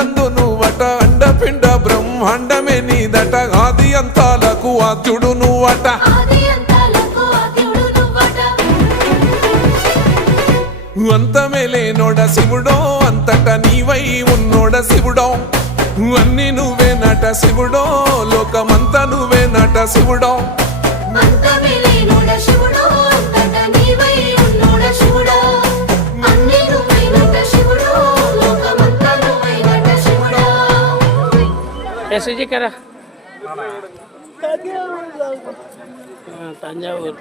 అందందు నువ్వట అండపిండ బ్రహ్మాండమే నీదట ఆది అంతాలకు ఆద్యుడు నువ్వట అంతమే లేనోడ శివుడో అంతట నీవై ఉన్నోడ శివుడో అన్ని నువ్వే నట శివుడో లోకమంతా నువ్వే నట శివుడో ऐसे करा तंजावूर